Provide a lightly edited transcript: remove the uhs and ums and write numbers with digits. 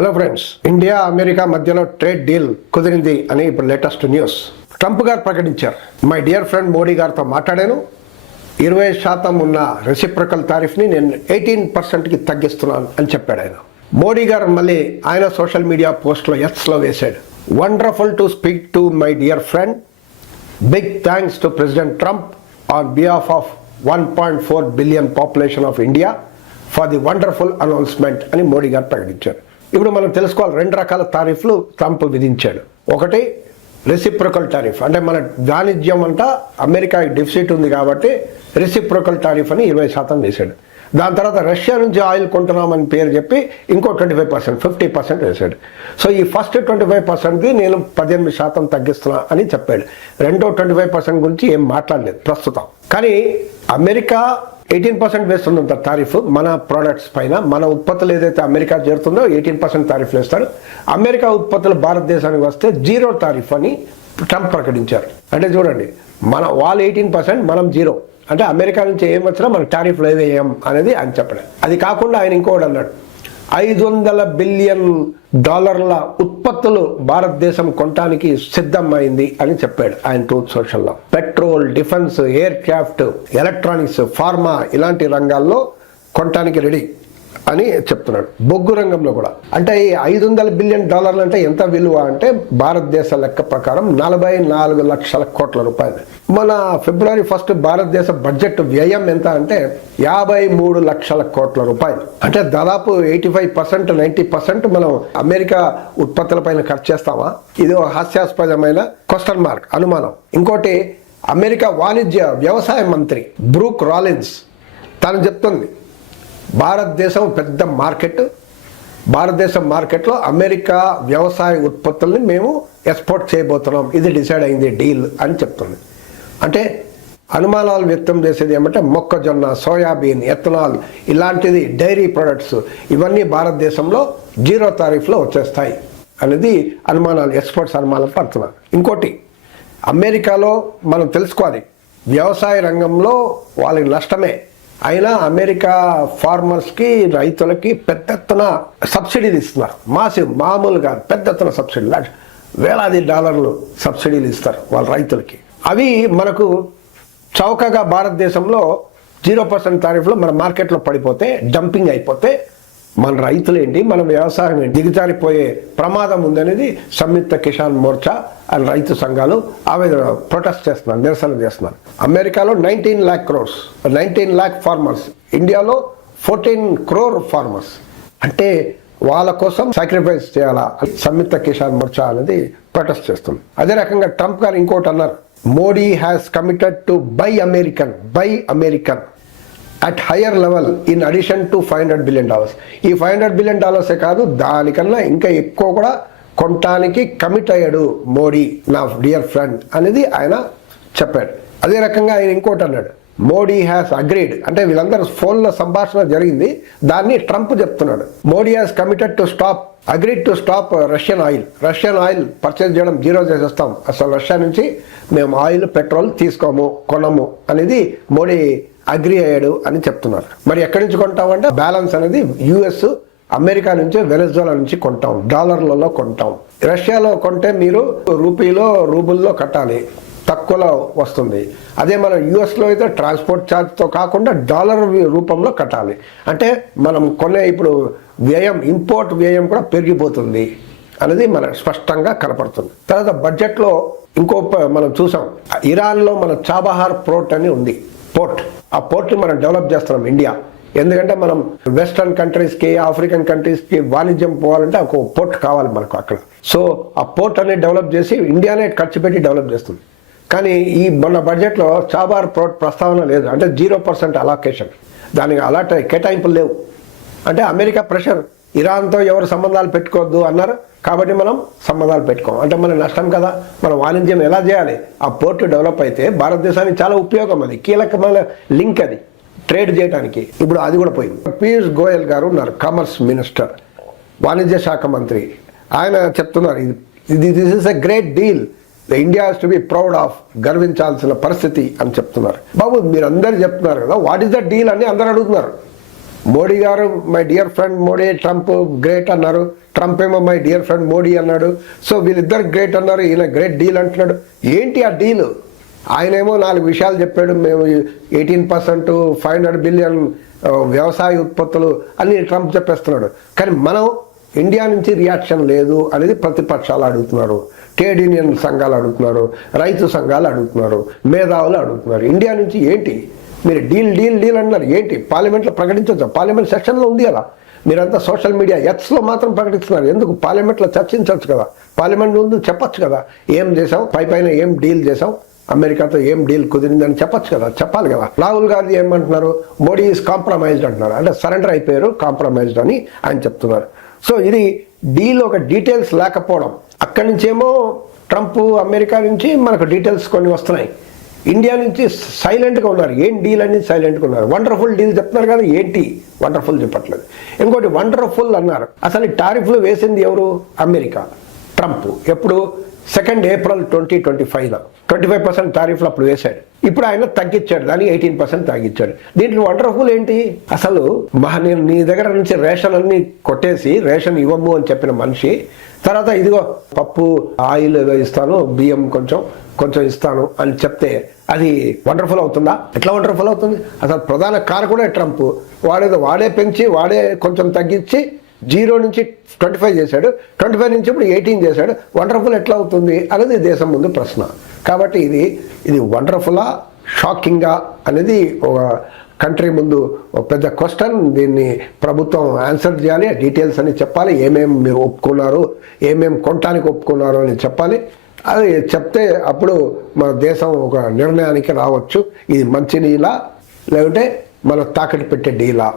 Hello friends, India America మధ్యలో trade deal కుదిరింది అని ఇప్పుడు లేటెస్ట్ న్యూస్. ట్రంప్ గారు ప్రకటించారు. మై డియర్ ఫ్రెండ్ మోడీ గారితో మాట్లాడాను. 20% ఉన్న రెసిప్రకల్ టారిఫ్ని నేను 18%కి తగ్గిస్తున్నాను అని చెప్పాడు ఆయన. మోడీ గారు మళ్ళీ ఆయన సోషల్ మీడియా పోస్ట్లో ఎక్స్లో వేశాడు. Wonderful to speak to my dear friend. Big thanks to president Trump on behalf of 1.4 billion population of India for the wonderful announcement అని మోడీ గారు ప్రకటించారు. ఇప్పుడు మనం తెలుసుకోవాలి, 2 రకాల టారిఫ్లు ట్రంప్ విధించాడు. ఒకటి రెసిప్రకల్ టారిఫ్, అంటే మన వాణిజ్యం అంతా అమెరికా డెఫిసిట్ ఉంది కాబట్టి రెసిప్రకల్ టారిఫ్ అని 20% వేశాడు. దాని తర్వాత రష్యా నుంచి ఆయిల్ కొంటున్నామని పేరు చెప్పి ఇంకో 25%, 50% వేశాడు. సో ఈ ఫస్ట్ 25%కి నేను 18% తగ్గిస్తున్నా అని చెప్పాడు. రెండో 25% గురించి ఏం మాట్లాడలేదు ప్రస్తుతం. కానీ అమెరికా 18% వేస్తుందంట టారిఫ్ మన ప్రోడక్ట్స్ పైన. మన ఉత్పత్తులు ఏదైతే అమెరికా చేరుతుందో 18% టారిఫ్ వేస్తారు. అమెరికా ఉత్పత్తులు భారతదేశానికి వస్తే 0 టారిఫ్ అని ట్రంప్ ప్రకటించారు. అంటే చూడండి, వాళ్ళు 18%, మనం 0. అంటే అమెరికా నుంచి ఏం వచ్చినా మన టారిఫ్లు వేయం అనేది ఆయన చెప్పడం. అది కాకుండా ఆయన ఇంకోటి అన్నాడు, $500 బిలియన్ ఉత్పత్తులు భారతదేశం కొనడానికి సిద్ధమైంది అని చెప్పాడు ఆయన ట్రూత్ సోషల్లో. Petrol, defence, aircraft, electronics, pharma ఇలాంటి రంగాల్లో కొనడానికి రెడీ అని చెప్తున్నాడు. బొగ్గు రంగంలో కూడా. అంటే ఈ $500 బిలియన్ అంటే ఎంత విలువ అంటే భారతదేశ లెక్క ప్రకారం 44 లక్షల కోట్ల రూపాయలు. మన ఫిబ్రవరి 1 భారతదేశ బడ్జెట్ వ్యయం ఎంత అంటే 53 లక్షల కోట్ల రూపాయలు. అంటే దాదాపు 85%, 90% మనం అమెరికా ఉత్పత్తుల పైన ఖర్చు చేస్తామా? ఇది హాస్యాస్పదమైన క్వశ్చన్ మార్క్, అనుమానం. ఇంకోటి, అమెరికా వాణిజ్య వ్యవసాయ మంత్రి బ్రూక్ రాలిన్స్ తను చెప్తుంది, భారతదేశం పెద్ద మార్కెట్. భారతదేశం మార్కెట్లో అమెరికా వ్యవసాయ ఉత్పత్తుల్ని మేము ఎక్స్పోర్ట్ చేయబోతున్నాం. ఇది డిసైడ్ అయింది డీల్ అని చెప్తుంది. అంటే అనుమానాలు వ్యక్తం చేసేది ఏమంటే మొక్కజొన్న, సోయాబీన్, ఎథనాల్ ఇలాంటిది డైరీ ప్రొడక్ట్స్ ఇవన్నీ భారతదేశంలో 0 టారిఫ్లో వచ్చేస్తాయి అనేది అనుమానాలు, ఎక్స్పోర్ట్స్ అనుమానాలు పడుతున్నారు. ఇంకోటి, అమెరికాలో మనం తెలుసుకోవాలి, వ్యవసాయ రంగంలో వాళ్ళకి నష్టమే అయినా అమెరికా ఫార్మర్స్కి, రైతులకి పెద్ద ఎత్తున సబ్సిడీలు ఇస్తున్నారు. మామూలుగా పెద్ద ఎత్తున సబ్సిడీలు, వేలాది డాలర్లు సబ్సిడీలు ఇస్తారు వాళ్ళ రైతులకి. అవి మనకు చౌకగా భారతదేశంలో 0% టారిఫ్లో మన మార్కెట్లో పడిపోతే, డంపింగ్ అయిపోతే మన రైతులు ఏంటి, మన వ్యవసాయం ఏంటి దిగజారిపోయే ప్రమాదం ఉందనేది సంయుక్త కిసాన్ మోర్చా అండ్ రైతు సంఘాలు ఆవేదన, ప్రొటెస్ట్ చేస్తున్నారు, నిరసన చేస్తున్నారు. అమెరికాలో 19 lakh ఫార్మర్స్, ఇండియాలో 14 crore ఫార్మర్స్. అంటే వాళ్ళ కోసం సాక్రిఫైస్ చేయాలా సంయుక్త కిసాన్ మోర్చా అనేది ప్రొటెస్ట్ చేస్తుంది. అదే రకంగా ట్రంప్ గారు ఇంకోటి అన్నారు, Modi has committed to buy American at higher level in addition to $500 billion. ఈ $500 బిలియన్ కాదు, దానికన్నా ఇంకా ఎక్కువ కూడా కొనటానికి కమిట్ అయ్యాడు మోడీ, నా డియర్ ఫ్రెండ్ అనేది ఆయన చెప్పాడు. అదే రకంగా ఆయన ఇంకోటి అన్నాడు, మోడీ హ్యాస్ అగ్రీడ్. అంటే వీళ్ళందరూ ఫోన్లో సంభాషణ జరిగింది, దాన్ని ట్రంప్ చెప్తున్నాడు. Modi has committed to agreed to stop Russian oil purchase చేయడం 0 చేసేస్తాం. అసలు రష్యా నుంచి మేము ఆయిల్, పెట్రోల్ తీసుకోము, కొనము అనేది మోడీ అగ్రీ అయ్యాడు అని చెప్తున్నారు. మరి ఎక్కడి నుంచి కొంటామంటే బ్యాలెన్స్ అనేది US, అమెరికా నుంచి, వెనెజులా నుంచి కొంటాం, డాలర్లలో కొంటాం. రష్యాలో కొంటే మీరు రూబుల్లో కట్టాలి, తక్కువలో వస్తుంది. అదే మన US అయితే ట్రాన్స్పోర్ట్ ఛార్జ్తో కాకుండా డాలర్ రూపంలో కట్టాలి. అంటే మనం కొనే ఇప్పుడు వ్యయం, ఇంపోర్ట్ వ్యయం కూడా పెరిగిపోతుంది అనేది మనకు స్పష్టంగా కనపడుతుంది. తర్వాత బడ్జెట్లో ఇంకో మనం చూసాం, ఇరాన్లో మన చాబహార్ పోర్ట్ అని ఉంది, ఆ పోర్ట్ని మనం డెవలప్ చేస్తున్నాం ఇండియా. ఎందుకంటే మనం వెస్టర్న్ కంట్రీస్కి, ఆఫ్రికన్ కంట్రీస్కి వాణిజ్యం పోవాలంటే ఒక పోర్ట్ కావాలి మనకు అక్కడ. సో ఆ పోర్ట్ అనేది డెవలప్ చేసి ఇండియానే ఖర్చు పెట్టి డెవలప్ చేస్తుంది. కానీ ఈ మన బడ్జెట్లో చాబహార్ పోర్ట్ ప్రస్తావన లేదు. అంటే 0% అలాకేషన్, దానికి అలాట్ కేటాయింపులు లేవు. అంటే అమెరికా ప్రెషర్, ఇరాన్తో ఎవరు సంబంధాలు పెట్టుకోవద్దు అన్నారు కాబట్టి మనం సంబంధాలు పెట్టుకోం. అంటే మన నష్టం కదా. మన వాణిజ్యం ఎలా చేయాలి? ఆ పోర్టు డెవలప్ అయితే భారతదేశానికి చాలా ఉపయోగం, అది కీలకమైన లింక్, అది ట్రేడ్ చేయడానికి. ఇప్పుడు అది కూడా పోయింది. పీయూష్ గోయల్ గారు ఉన్నారు, కామర్స్ మినిస్టర్, వాణిజ్య శాఖ మంత్రి. ఆయన చెప్తున్నారు, this is a great deal, India to be proud of, గర్వించాల్సిన పరిస్థితి అని చెప్తున్నారు. బాబు మీరు అందరు చెప్తున్నారు కదా, వాట్ ఈస్ ద డీల్ అని అందరు అడుగుతున్నారు. మోడీ గారు, my dear friend Modi, Trump great అన్నారు. ట్రంప్ ఏమో మై డియర్ ఫ్రెండ్ మోడీ అన్నాడు. సో వీళ్ళిద్దరు గ్రేట్ అన్నారు, ఈయన గ్రేట్ డీల్ అంటున్నాడు. ఏంటి ఆ డీల్? ఆయనేమో 4 విషయాలు చెప్పాడు. మేము 18% 500 బిలియన్ వ్యవసాయ ఉత్పత్తులు అన్ని ట్రంప్ చెప్పేస్తున్నాడు. కానీ మనం ఇండియా నుంచి రియాక్షన్ లేదు అనేది ప్రతిపక్షాలు అడుగుతున్నారు, ట్రేడ్ యూనియన్ సంఘాలు అడుగుతున్నారు, రైతు సంఘాలు అడుగుతున్నారు, మేధావులు అడుగుతున్నారు. ఇండియా నుంచి ఏంటి మీరు డీల్ డీల్ డీల్ అన్నారు? ఏంటి పార్లమెంట్లో ప్రకటించవచ్చు? పార్లమెంట్ సెషన్లో ఉంది కదా. మీరంతా సోషల్ మీడియా ఎక్స్లో మాత్రం ప్రకటిస్తున్నారు. ఎందుకు పార్లమెంట్లో చర్చించవచ్చు కదా, పార్లమెంట్ ముందు చెప్పచ్చు కదా, ఏం చేసాం, పైన ఏం డీల్ చేసాం, అమెరికాతో ఏం డీల్ కుదిరిందని చెప్పచ్చు కదా, చెప్పాలి కదా. రాహుల్ గాంధీ ఏమంటున్నారు? మోడీ ఈజ్ కాంప్రమైజ్డ్ అంటున్నారు. అంటే సరెండర్ అయిపోయారు, కాంప్రమైజ్డ్ అని ఆయన చెప్తున్నారు. సో ఇది డీల్ ఒక డీటెయిల్స్ లేకపోవడం. అక్కడి నుంచేమో ట్రంప్ అమెరికా నుంచి మనకు డీటెయిల్స్ కొన్ని వస్తున్నాయి. ఇండియా నుంచి సైలెంట్గా ఉన్నారు. ఏం డీల్ అని సైలెంట్గా ఉన్నారు. వండర్ఫుల్ డీల్ చెప్తున్నారు కానీ ఏంటి వండర్ఫుల్ చెప్పట్లేదు. ఇంకోటి వండర్ఫుల్ అన్నారు. అసలు ఈ టారిఫ్లు వేసింది ఎవరు? America, Trump. ఎప్పుడు? 2 ఏప్రిల్ 2025లో 25% టారిఫ్లు అప్పుడు వేశాడు. ఇప్పుడు ఆయన తగ్గించాడు, దాన్ని 18% తగ్గించాడు. దీంట్లో వండర్ఫుల్ ఏంటి అసలు? నేను నీ దగ్గర నుంచి రేషన్ అన్ని కొట్టేసి రేషన్ ఇవ్వము అని చెప్పిన మనిషి తర్వాత ఇదిగో పప్పు ఆయిల్ ఏదో ఇస్తాను, బియ్యం కొంచెం ఇస్తాను అని చెప్తే అది వండర్ఫుల్ అవుతుందా? ఎట్లా వండర్ఫుల్ అవుతుంది? అసలు ప్రధాన కారకుడే ట్రంప్. వాడే పెంచి వాడే కొంచెం తగ్గించి 0 నుంచి 25 చేశాడు, 25 నుంచి ఇప్పుడు 18 చేశాడు. వండర్ఫుల్ ఎట్లా అవుతుంది అనేది దేశం ముందు ప్రశ్న. కాబట్టి ఇది వండర్ఫుల్లా షాకింగ్గా అనేది ఒక కంట్రీ ముందు ఒక పెద్ద క్వశ్చన్. దీన్ని ప్రభుత్వం ఆన్సర్ చేయాలి, డీటెయిల్స్ అని చెప్పాలి. ఏమేమి మీరు ఒప్పుకున్నారు, ఏమేమి కొనటానికి ఒప్పుకున్నారు అని చెప్పాలి. అది చెప్తే అప్పుడు మన దేశం ఒక నిర్ణయానికి రావచ్చు. ఇది మంచి డీలా లేకుంటే మనం తాకట్టు పెట్టే డీలా.